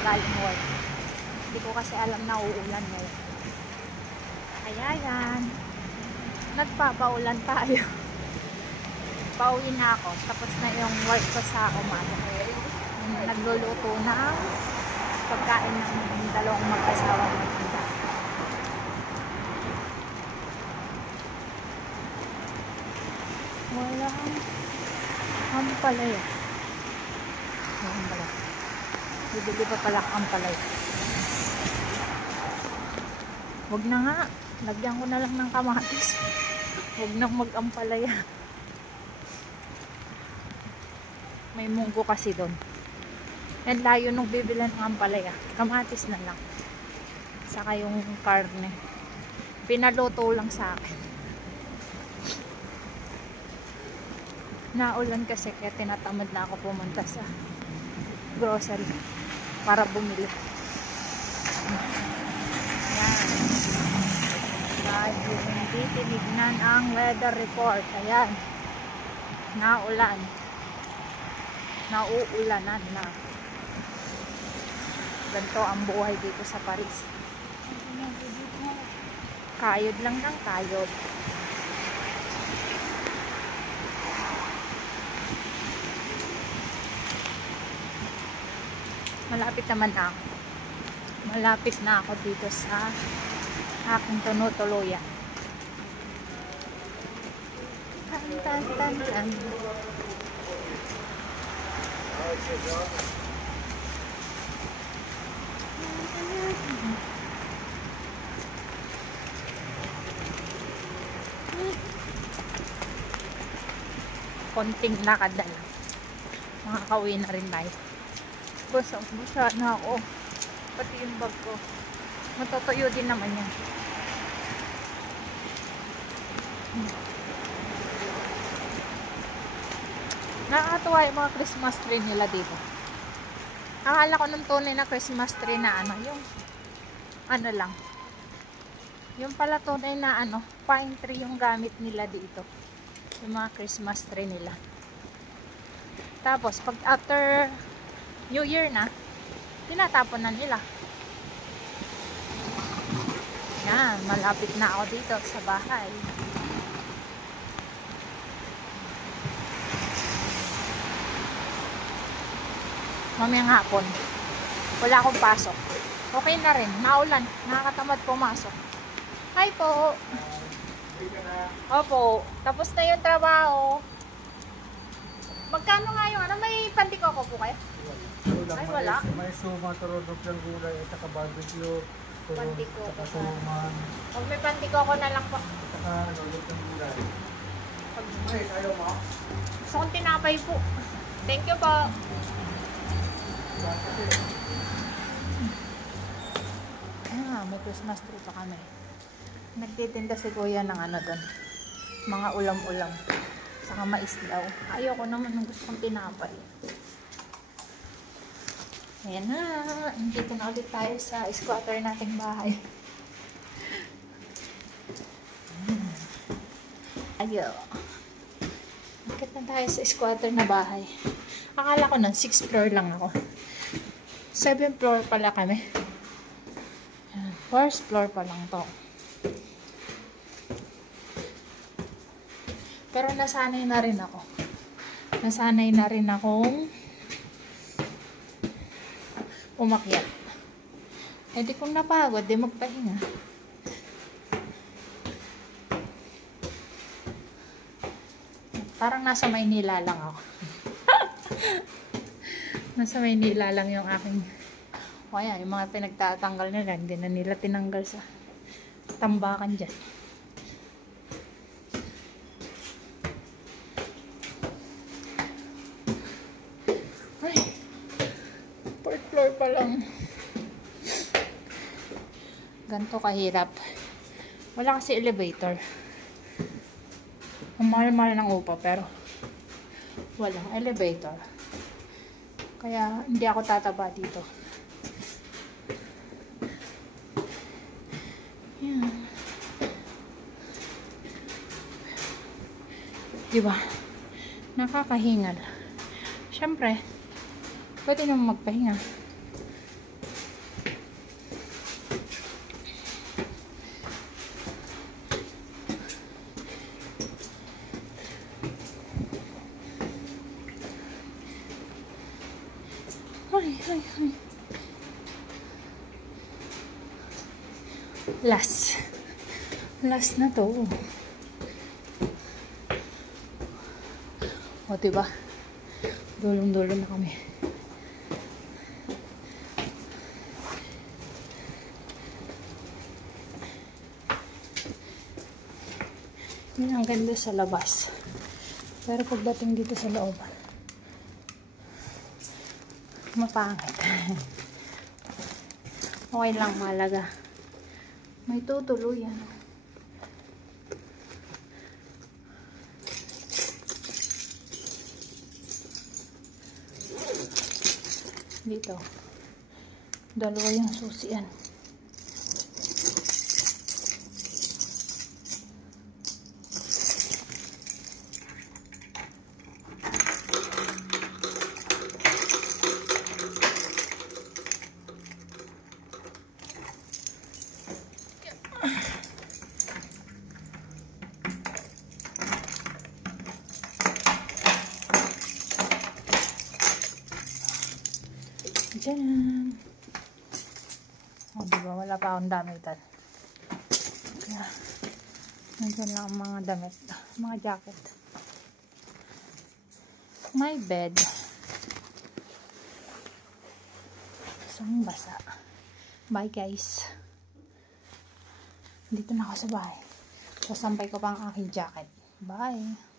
galing work. Hindi ko kasi alam na uulan ngayon. Kaya yan. Nagpapaulan tayo. Pauwi na ako. Tapos na yung work ko sa umaga. Nagluluto ng pagkain ng dalawang mag-asawa ng tita. Walang ampalaya. Ampalaya. Bibili pa pala ampalaya. Huwag na nga. Lagyan ko na lang ng kamatis. Huwag nang mag-ampalaya. May munggo kasi doon. Yan layo nung bibilan ng ampalaya. Kamatis na lang. Saka yung karne. Pinaluto lang sa akin. Naulan kasi kaya tinatamad na ako pumunta sa grocery para bumili. Yan. Dahil hindi tinignan ang weather report. Ayan. Naulan. Nauulanan na. Ganito ang buhay dito sa Paris. Kayod lang ng kayod. Malapit naman ako. Malapit na ako dito sa aking tunutuluyan. Tan tan tan tan. Konting lakad na lang. Makakauwi na rin tayo. Busa na ako. Pati yung bag ko. Matutuyo din naman yan. Nakakatuwa yung mga Christmas tree nila dito. Akala ko nung tunay na Christmas tree na yung lang. Yung pala tunay na pine tree yung gamit nila dito. Yung mga Christmas tree nila. Tapos, pag after New Year na, tinatapon na nila. Yan, malapit na ako dito sa bahay. Mamayang hapon, wala akong pasok. Okay na rin, naulan, nakakatamad pumasok. Hi po! Opo, tapos na yung trabaho. Magkano nga yung may pantikoko po kayo? Ay, wala. May suma, turunok ng gulay, at saka barbecue, Pantikoko. saka suman. Pag may pantikoko na lang po. At saka lulot ng gulay. Ay, ayaw mo? Gusto kong tinapay po. Thank you po. May Christmas tree pa kami. Nagtitinda si kuya ng doon. Mga ulam-ulam. Saka mais daw. Ayoko naman ng gusto kong tinapay. Ayan na. Dito na ulit tayo sa squatter nating bahay. Ayo. Akit na tayo sa squatter na bahay. Akala ko nun, 6th floor lang ako. 7th floor pala kami. 1st floor pa lang to. Pero nasanay na rin ako. Nasanay na rin akong umakyat. Eh di kung napagod, di magpahinga. Parang nasa Maynila lang ako. Nasa Maynila lang yung aking ayan, yung mga pinagtatanggal nila, hindi na nila tinanggal sa tambakan dyan. Ay, 4th floor pa lang. Ganito kahirap. Wala kasi elevator. Ang mahal-mahal ng upa, pero walang elevator. Kaya hindi ako tataba dito. Yan. Diba? Nakakahingal. Siyempre, pwede naman magpahinga. Ay, ay. Last na to. O, diba? Dulong-dulo na kami. Yun ang ganda sa labas. Pero pagdating dito sa loob, mapangit. Okay lang, malaga. May tutuluyan. Dito. Dalawa yung susian. Diyan. O, diba? Wala pa akong damitan. Kaya, nandiyan lang ang mga damit. Mga jacket. My bed. Isang basa. Bye, guys. Dito na ako sa bahay. Sasampay ko pa ang aking jacket. Bye.